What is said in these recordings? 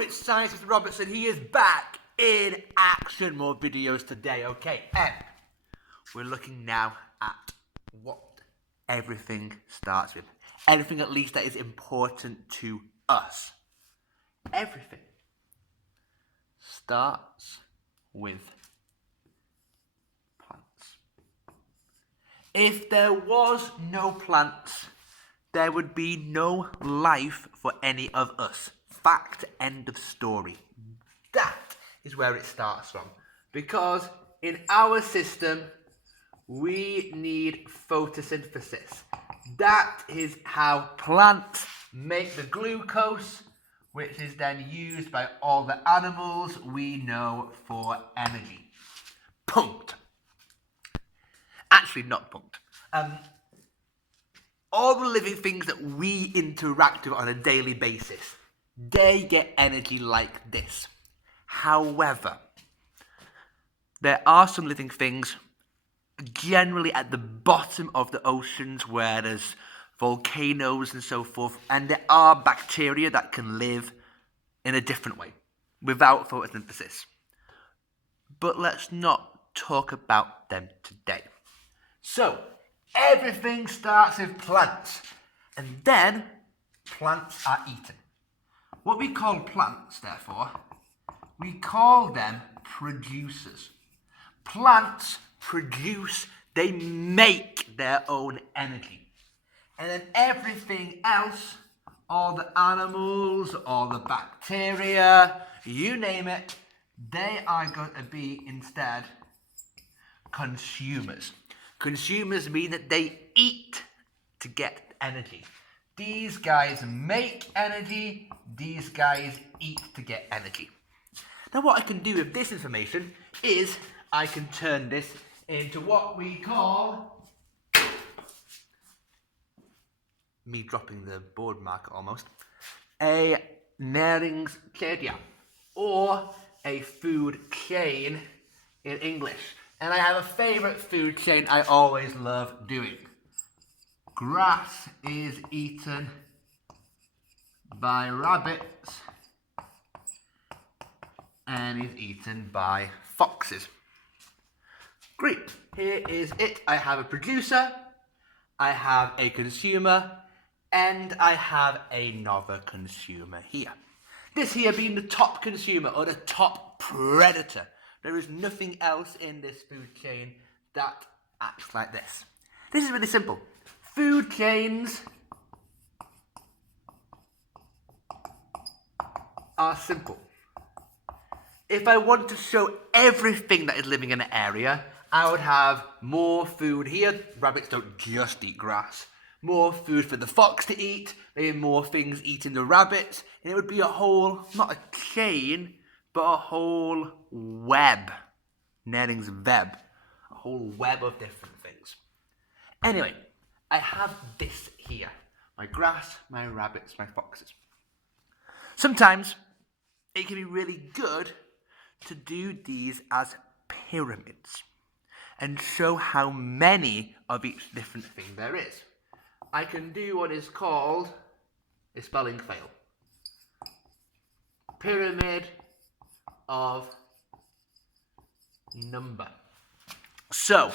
it's Science with Robertson. He is back in action. More videos today, okay? And we're looking now at what everything starts with. Everything at least that is important to us. Everything starts with plants. If there was no plants, there would be no life for any of us. Fact, end of story. That is where it starts from. Because in our system, we need photosynthesis. That is how plants make the glucose, which is then used by all the animals we know for energy. Punct. Actually, not punct. All the living things that we interact with on a daily basis, they get energy like this. However, there are some living things generally at the bottom of the oceans where there's volcanoes and so forth, and there are bacteria that can live in a different way without photosynthesis. But let's not talk about them today. So, everything starts with plants, and then plants are eaten. What we call plants, therefore, we call them producers. Plants produce, they make their own energy. And then everything else, all the animals, all the bacteria, you name it, they are going to be instead consumers. Consumers mean that they eat to get energy. These guys make energy, these guys eat to get energy. Now what I can do with this information is I can turn this into what we call, me dropping the board marker almost, a Näringskedja, or a food chain in English. And I have a favourite food chain I always love doing. Grass is eaten by rabbits and is eaten by foxes. Great, here is it. I have a producer, I have a consumer, and I have another consumer here. This here being the top consumer or the top predator. There is nothing else in this food chain that acts like this. This is really simple. Food chains are simple. If I want to show everything that is living in an area, I would have more food here. Rabbits don't just eat grass. More food for the fox to eat. Maybe more things eating the rabbits. And it would be a whole, not a chain, but a whole web. Näringsweb. A whole web of different things. Anyway, I have this here. My grass, my rabbits, my foxes. Sometimes it can be really good to do these as pyramids and show how many of each different thing there is. I can do what is called a spelling fail. Pyramid of number. So,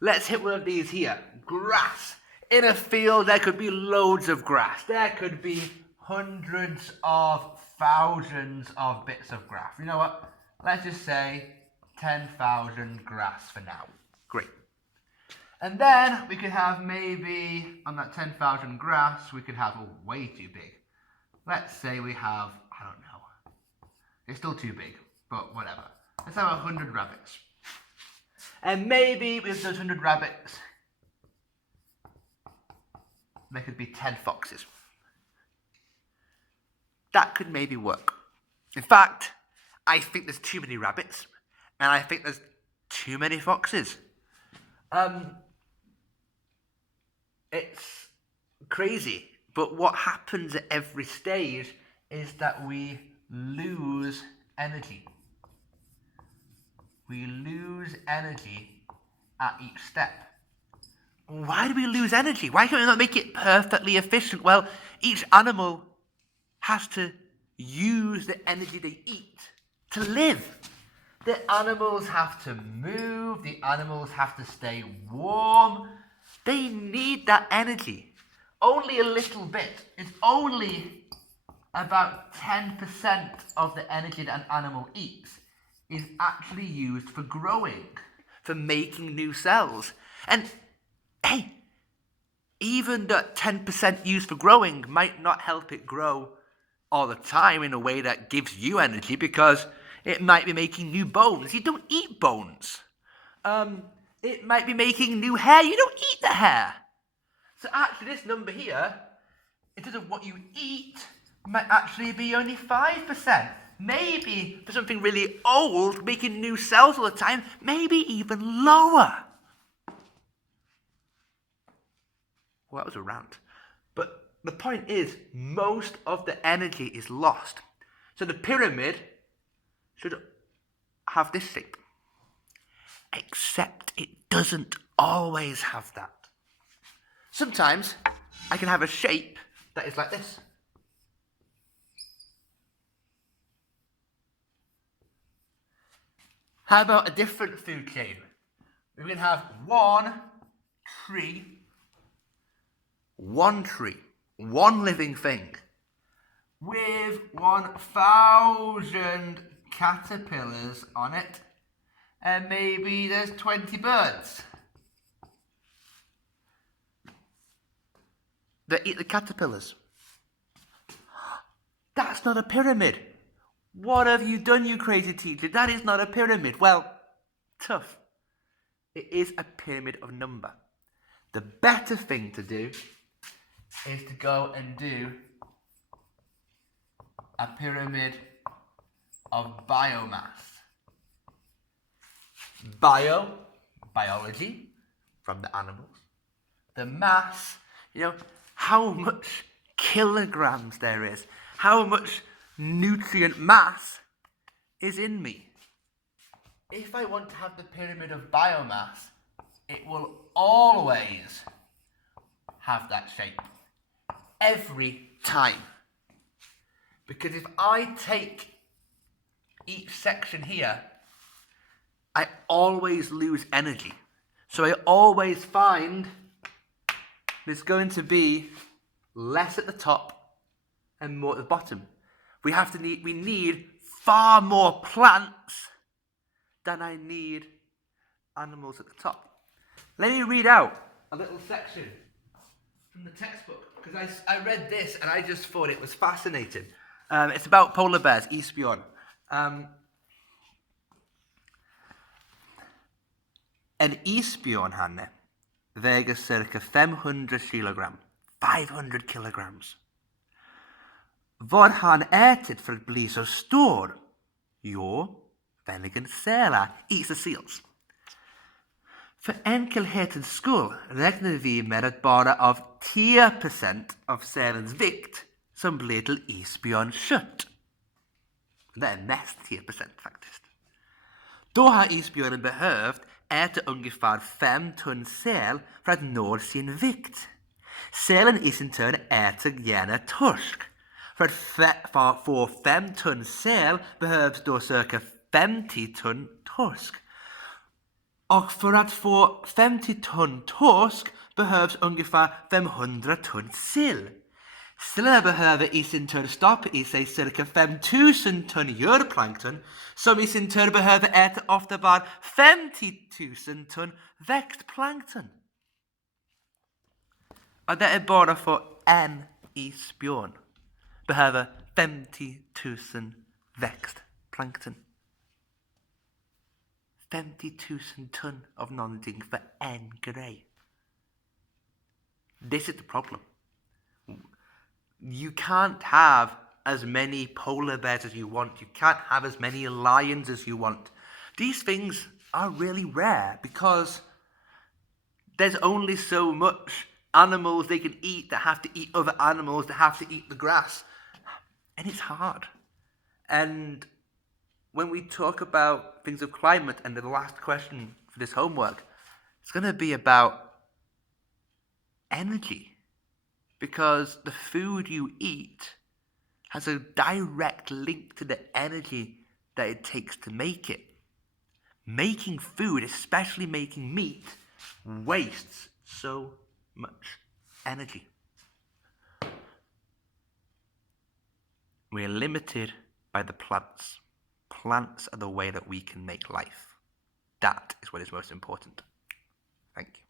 let's hit one of these here. Grass. In a field, there could be loads of grass. There could be hundreds of thousands of bits of grass. You know what? Let's just say 10,000 grass for now. Great. And then we could have maybe, on that 10,000 grass, we could have, way too big. Let's say we have, I don't know. It's still too big, but whatever. Let's have 100 rabbits. And maybe with those 100 rabbits, there could be 10 foxes. That could maybe work. In fact, I think there's too many rabbits, and I think there's too many foxes. It's crazy, but what happens at every stage is that we lose energy. We lose energy at each step. Why do we lose energy? Why can't we not make it perfectly efficient? Well, each animal has to use the energy they eat to live. The animals have to move, the animals have to stay warm. They need that energy. Only a little bit. It's only about 10% of the energy that an animal eats is actually used for growing, for making new cells. And hey, even that 10% used for growing might not help it grow all the time in a way that gives you energy, because it might be making new bones. You don't eat bones. It might be making new hair. You don't eat the hair. So actually this number here, in terms of what you eat, might actually be only 5%. Maybe for something really old, making new cells all the time, maybe even lower. Well, that was a rant. But the point is, most of the energy is lost. So the pyramid should have this shape. Except it doesn't always have that. Sometimes I can have a shape that is like this. How about a different food chain? We can have one tree, one living thing, with 1,000 caterpillars on it, and maybe there's 20 birds that eat the caterpillars. That's not a pyramid. What have you done, you crazy teacher? That is not a pyramid. Well, tough. It is a pyramid of number. The better thing to do is to go and do a pyramid of biomass. Biology, from the animals. The mass, how much kilograms there is, how much nutrient mass is in me. If I want to have the pyramid of biomass, it will always have that shape. Every time. Because if I take each section here, I always lose energy. So I always find there's going to be less at the top and more at the bottom. We need far more plants than I need animals at the top. Let me read out a little section from the textbook, because I read this and I just thought it was fascinating. It's about polar bears, isbjörn. En isbjörn, Hanne, väger cirka 500 kilogram. 500 kilograms. Vad han ätit för att bli så stor? Jo, vanligen sälar, is the seals. För enkelhetens skull räknar vi med att bara av 10% av sälens vikt som blir till isbjörnkött. Det är mest 10% faktiskt. Då har isbjörnen behövt äta ungefär 5 ton säl för att nå sin vikt. Sälen i sin tur äter gärna torsk. För att få 5 ton säl behövs då cirka 50 ton torsk. Och för att få 50 ton torsk behövs ungefär 500 ton sill. Sillarna behöver i sin tur stoppa i sig cirka 5000 ton djurplankton, som i sin tur behöver äta ofta bara 50 000 ton växtplankton. Och det är bara för en isbjörn behöver 50 000 växtplankton. 50 000 ton of någonting för en grej. This is the problem. You can't have as many polar bears as you want. You can't have as many lions as you want. These things are really rare because there's only so much animals they can eat that have to eat other animals that have to eat the grass. And it's hard. And when we talk about things of climate, and the last question for this homework, it's going to be about energy. Because the food you eat has a direct link to the energy that it takes to make it. Making food, especially making meat, wastes so much energy. We're limited by the plants. Plants are the way that we can make life. That is what is most important. Thank you.